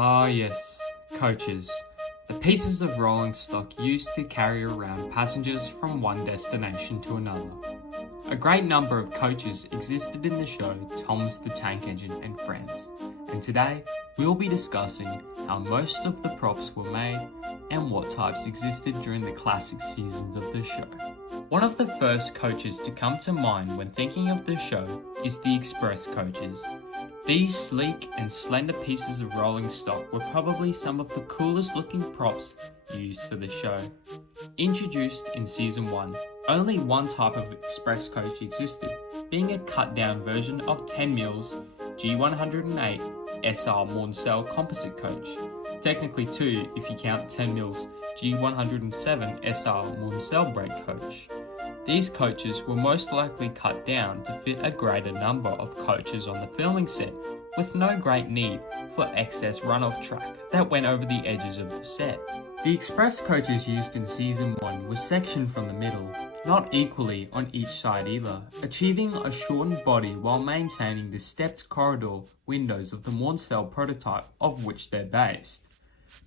Ah yes, coaches. The pieces of rolling stock used to carry around passengers from one destination to another. A great number of coaches existed in the show Thomas the Tank Engine and Friends, and today we'll be discussing how most of the props were made and what types existed during the classic seasons of the show. One of the first coaches to come to mind when thinking of the show is the express coaches. These sleek and slender pieces of rolling stock were probably some of the coolest looking props used for the show. Introduced in Season 1, only one type of express coach existed, being a cut down version of 10mm G108 SR Morncell composite coach. Technically 2 if you count 10mm G107 SR Morncell brake coach. These coaches were most likely cut down to fit a greater number of coaches on the filming set, with no great need for excess runoff track that went over the edges of the set. The express coaches used in Season 1 were sectioned from the middle, not equally on each side either, achieving a shortened body while maintaining the stepped corridor windows of the Morncell prototype of which they're based.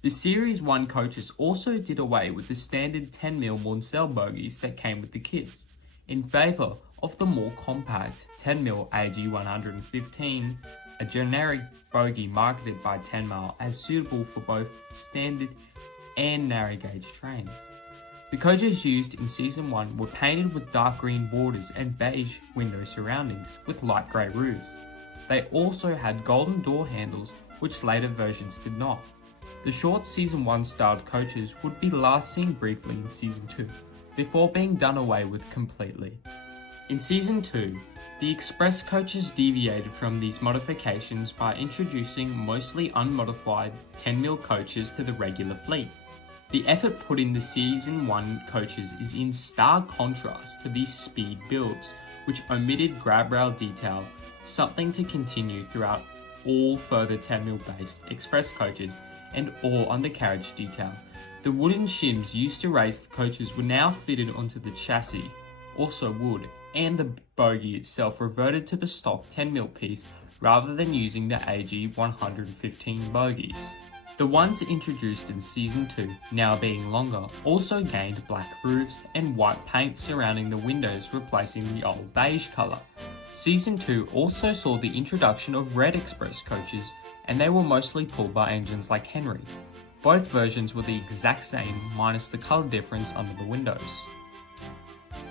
The Series 1 coaches also did away with the standard 10mm Morncell bogies that came with the kits, in favour of the more compact 10mm AG115, a generic bogie marketed by Tenmile as suitable for both standard and narrow gauge trains. The coaches used in Season 1 were painted with dark green borders and beige window surroundings with light grey roofs. They also had golden door handles, which later versions did not. The short Season 1 styled coaches would be last seen briefly in Season 2, before being done away with completely. In Season 2, the express coaches deviated from these modifications by introducing mostly unmodified 10mm coaches to the regular fleet. The effort put in the Season 1 coaches is in stark contrast to these speed builds, which omitted grab rail detail, something to continue throughout all further 10mm based express coaches and all undercarriage detail. The wooden shims used to raise the coaches were now fitted onto the chassis, also wood, and the bogie itself reverted to the stock 10mm piece rather than using the AG115 bogies. The ones introduced in Season 2, now being longer, also gained black roofs and white paint surrounding the windows, replacing the old beige colour. Season 2 also saw the introduction of red express coaches, and they were mostly pulled by engines like Henry. Both versions were the exact same minus the colour difference under the windows.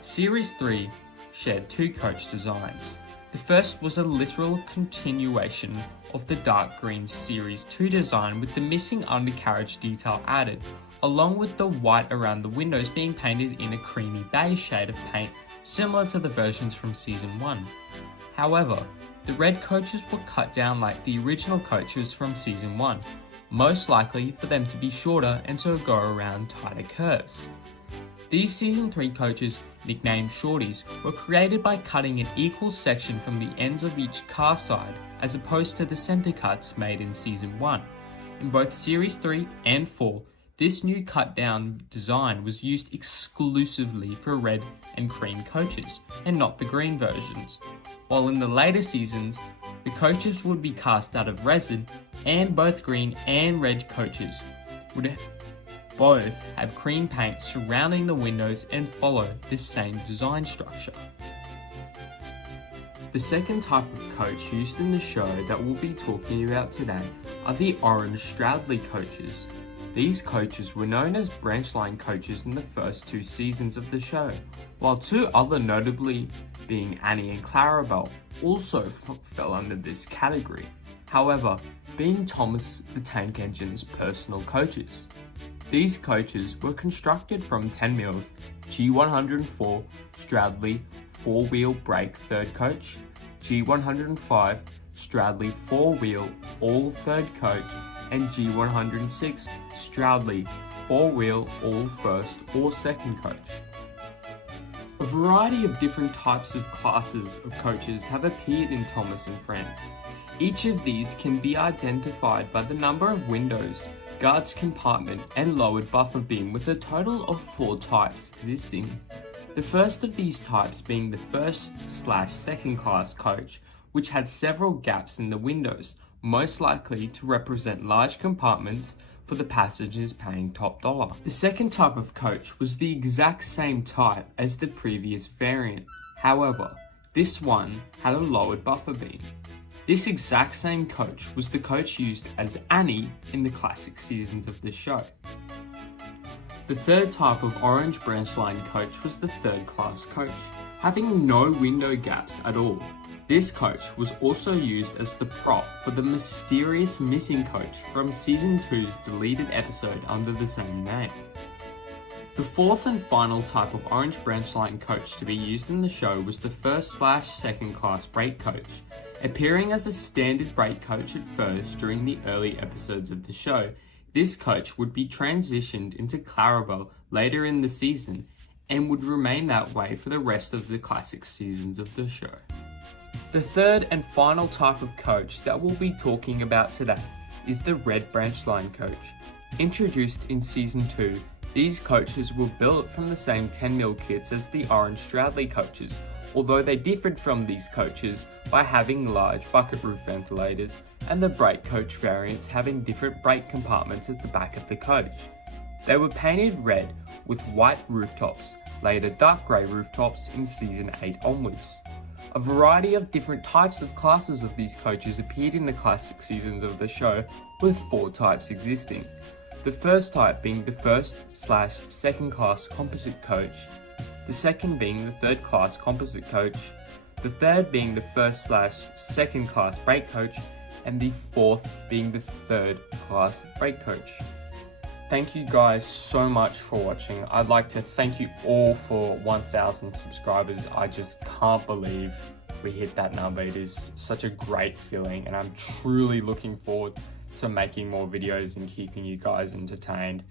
Series 3 shared two coach designs. The first was a literal continuation of the dark green Series 2 design with the missing undercarriage detail added, along with the white around the windows being painted in a creamy beige shade of paint similar to the versions from Season 1. However, the red coaches were cut down like the original coaches from Season 1, most likely for them to be shorter and to go around tighter curves. These Season 3 coaches, nicknamed Shorties, were created by cutting an equal section from the ends of each car side as opposed to the centre cuts made in Season 1. In both Series 3 and 4, this new cut down design was used exclusively for red and cream coaches, and not the green versions. While in the later seasons, the coaches would be cast out of resin, and both green and red coaches would both have cream paint surrounding the windows and follow the same design structure. The second type of coach used in the show that we'll be talking about today are the orange Stroudley coaches. These coaches were known as branch line coaches in the first two seasons of the show, while two other, notably being Annie and Clarabelle, also fell under this category, however, being Thomas the Tank Engine's personal coaches. These coaches were constructed from 10mm G104 Stroudley 4-wheel brake third coach, G105 Stroudley 4-wheel all third coach, and G106 Stroudley 4-wheel all first or second coach. A variety of different types of classes of coaches have appeared in Thomas and Friends. Each of these can be identified by the number of windows, guards compartment, and lowered buffer beam, with a total of 4 types existing. The first of these types being the first/second class coach, which had several gaps in the windows, most likely to represent large compartments for the passengers paying top dollar. The second type of coach was the exact same type as the previous variant. However, this one had a lowered buffer beam. This exact same coach was the coach used as Annie in the classic seasons of the show. The third type of orange branch line coach was the third class coach, having no window gaps at all. This coach was also used as the prop for the mysterious missing coach from Season 2's deleted episode under the same name. The fourth and final type of orange branch line coach to be used in the show was the first/second class brake coach, appearing as a standard brake coach at first during the early episodes of the show. This coach would be transitioned into Clarabelle later in the season and would remain that way for the rest of the classic seasons of the show. The third and final type of coach that we'll be talking about today is the red branch line coach. Introduced in Season 2, these coaches were built from the same 10mm kits as the orange Stroudley coaches, although they differed from these coaches by having large bucket roof ventilators and the brake coach variants having different brake compartments at the back of the coach. They were painted red with white rooftops, later dark grey rooftops in Season 8 onwards. A variety of different types of classes of these coaches appeared in the classic seasons of the show, with 4 types existing. The first type being the first/second class composite coach, the second being the third class composite coach, the third being the first/second class brake coach, and the fourth being the third class brake coach. Thank you guys so much for watching. I'd like to thank you all for 1,000 subscribers. I just can't believe we hit that number. It is such a great feeling, and I'm truly looking forward to making more videos and keeping you guys entertained.